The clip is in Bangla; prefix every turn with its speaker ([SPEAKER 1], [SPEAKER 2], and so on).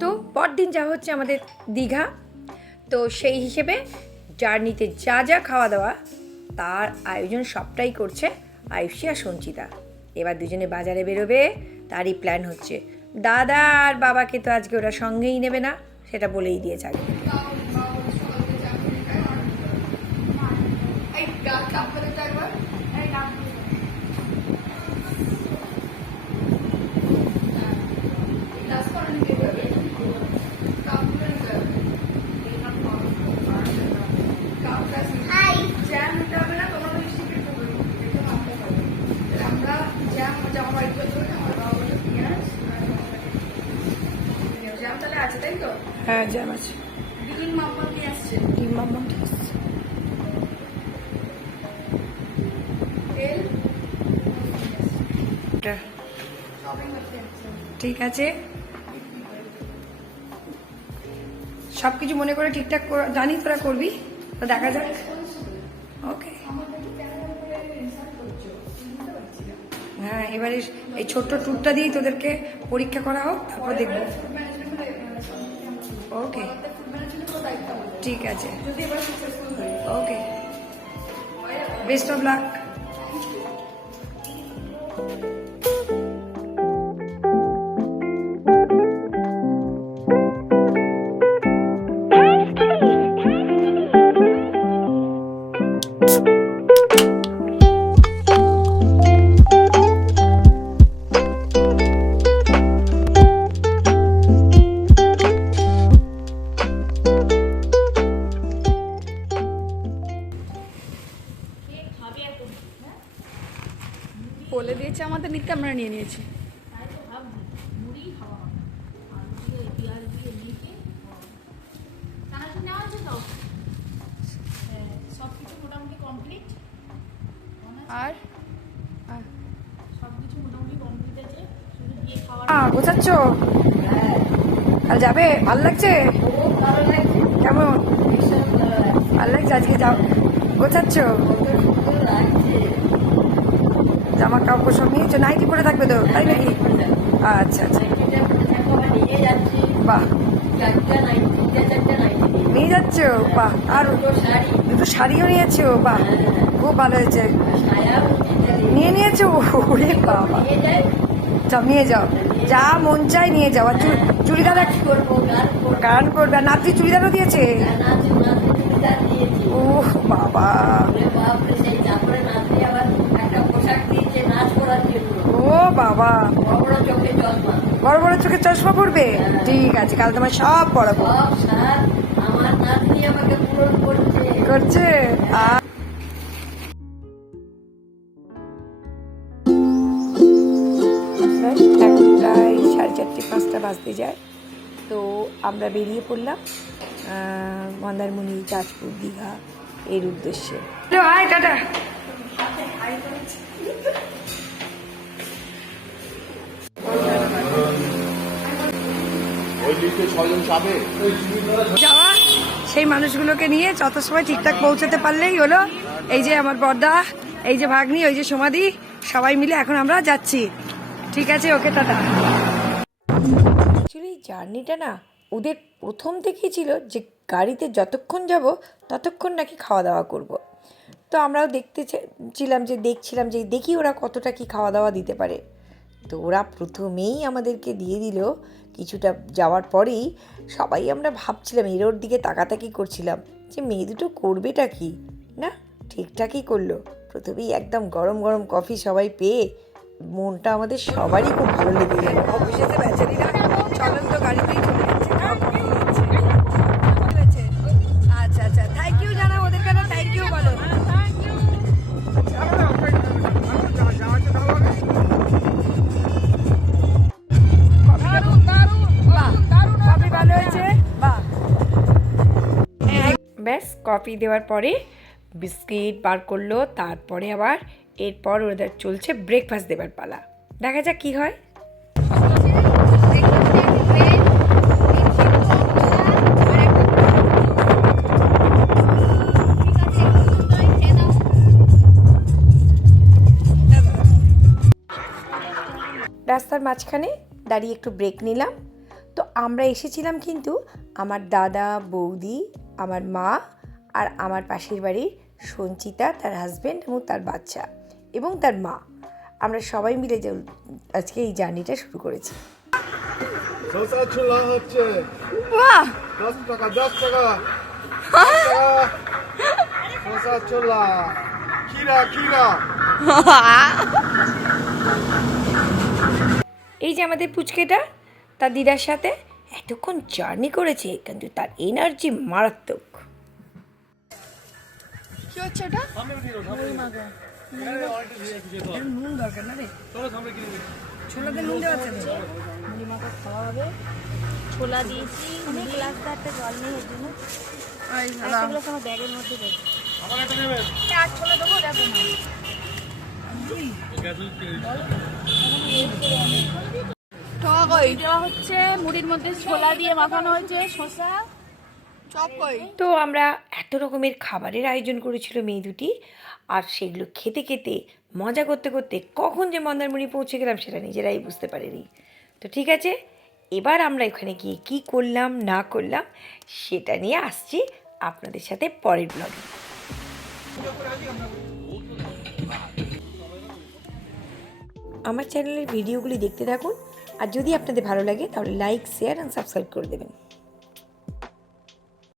[SPEAKER 1] তো পরদিন যা হচ্ছে আমাদের দীঘা তো সেই হিসেবে জার্নিতে যা যা খাওয়া দাওয়া তার আয়োজন সবটাই করছে আয়ুষী আর সঞ্চিতা। এবার দুজনে বাজারে বেরোবে তারই প্ল্যান হচ্ছে। দাদা আর বাবাকে তো আজকে ওরা সঙ্গেই নেবে না সেটা বলেই দিয়েছে আগে হ্যাঁ জ্যাম আছে। ডিম ঠিক আছে ঠিক আছে। সব কিছু মনে করে ঠিকঠাক জানি তোরা করবি। তো দেখা যাক। ওকে হ্যাঁ এবারে এই ছোট্ট ট্যুরটা দিয়েই তোদেরকে পরীক্ষা করা হোক তারপর দেখব। ওকে ঠিক আছে। ওকে বেস্ট অফ লাক
[SPEAKER 2] দিয়েছে আমরা নিয়ে নিয়েছি। আর?
[SPEAKER 1] আহ, গোছাচ্ছ? কাল যাবে? ভালো লাগছে? কেমন? ভালো লাগছে আজকে? যাও। গোছাচ্ছ? জামা কাপড় সব নিয়েছো নাইটি পরে থাকবে তো তাই নাকি? আচ্ছা আচ্ছা। বাহ। নিয়ে। যাচ্ছ? বাহ আর দুটো শাড়িও নিয়েছো? বাহ খুব ভালো হয়েছে। নিয়ে। নিয়েছো? ওরে বাবা। যাও নিয়ে যাও। যা মন চাই নিয়ে যাও। আর চুড়িদার গান করবে আর নাতি চুড়িদারও দিয়েছে? ও বাবা। ও বাবা। বড় বড় চোখে চশমা পড়বে ঠিক আছে, কাল তোমার সব পড়াবো করছে? আর প্রায় সাড়ে চারটে, পাঁচটা বাজতে যায়। তো আমরা বেরিয়ে পড়লাম মন্দারমণি, চাঁদপুর, দীঘা, এর উদ্দেশ্যে। টাটা।
[SPEAKER 3] লিফটে ছজন যাবে
[SPEAKER 1] যাওয়া সেই মানুষগুলোকে নিয়ে যত সময় ঠিকঠাক পৌঁছাতে পারলেই হলো। এই যে আমার বর্দা এই যে ভাগ্নি ওই যে সমাধি সবাই মিলে এখন আমরা যাচ্ছি। ঠিক আছে ওকে দাদা অ্যাকচুয়ালি জার্নিটা না ওদের প্রথম থেকেই ছিল যে গাড়িতে যতক্ষণ যাব ততক্ষণ নাকি খাওয়া দাওয়া করব। তো আমরাও দেখতে ছিলাম যে দেখছিলাম যে দেখি ওরা কতটা কি খাওয়া দাওয়া দিতে পারে। তো ওরা প্রথমেই আমাদেরকে দিয়ে দিল কিছুটা যাওয়ার পরেই সবাই আমরা ভাবছিলাম এরোর দিকে তাকাতাকি করছিলাম যে মেয়ে দুটো করবেটা কি? না, ঠিকঠাকই করল। প্রথমেই একদম গরম গরম কফি সবাই পেয়ে মনটা আমাদের সবারই খুব ভালো লেগে গেল অফিসেতে বেচারিরা কফি দেওয়ার পরে বিস্কিট বার করল, তারপরে আবার এরপর ওদের চলছে ব্রেকফাস্ট দেবার পালা। দেখা যাক কি হয়। রাস্তার মাঝখানে দাঁড়িয়ে একটু ব্রেক নিলাম। তো আমরা এসেছিলাম কিন্তু আমার দাদা, বৌদি, আমার মা আর আমার পাশের বাড়ি সঞ্চিতা তার হাজব্যান্ড এবং তার বাচ্চা এবং তার মা। আমরা সবাই মিলে যে- আজকে এই জার্নিটা শুরু করেছি।
[SPEAKER 3] খিরা
[SPEAKER 1] এই যে আমাদের পুচকেটা তার দিদার সাথে এতক্ষণ জার্নি করেছে কিন্তু তার এনার্জি মারাত্মক।
[SPEAKER 2] হচ্ছে এটা?
[SPEAKER 4] ছোলা দিয়েছি অনেক গ্লাস একটা জল নেই এর জন্য। একটা গ্লাস ব্যাগের মধ্যে ছোলা দেবো দেখো না?
[SPEAKER 2] টক কই?
[SPEAKER 4] হচ্ছে মুড়ির মধ্যে ছোলা দিয়ে মাখানো হয়েছে শসা।
[SPEAKER 1] তো আমরা এত রকমের খাবারের আয়োজন করেছিল মেয়ে দুটি, আর সেগুলো খেতে খেতে, মজা করতে করতে কখন যে মন্দারমণি পৌঁছে গেলাম সেটা নিজেরাই বুঝতে পারিনি। তো ঠিক আছে, এবার আমরা ওখানে গিয়ে কী করলাম, না করলাম, সেটা নিয়ে আসছি আপনাদের সাথে পরের ব্লগে আমার চ্যানেলের ভিডিওগুলি দেখতে থাকুন, আর যদি আপনাদের ভালো লাগে তাহলে লাইক শেয়ার অ্যান্ড সাবস্ক্রাইব করে দেবেন।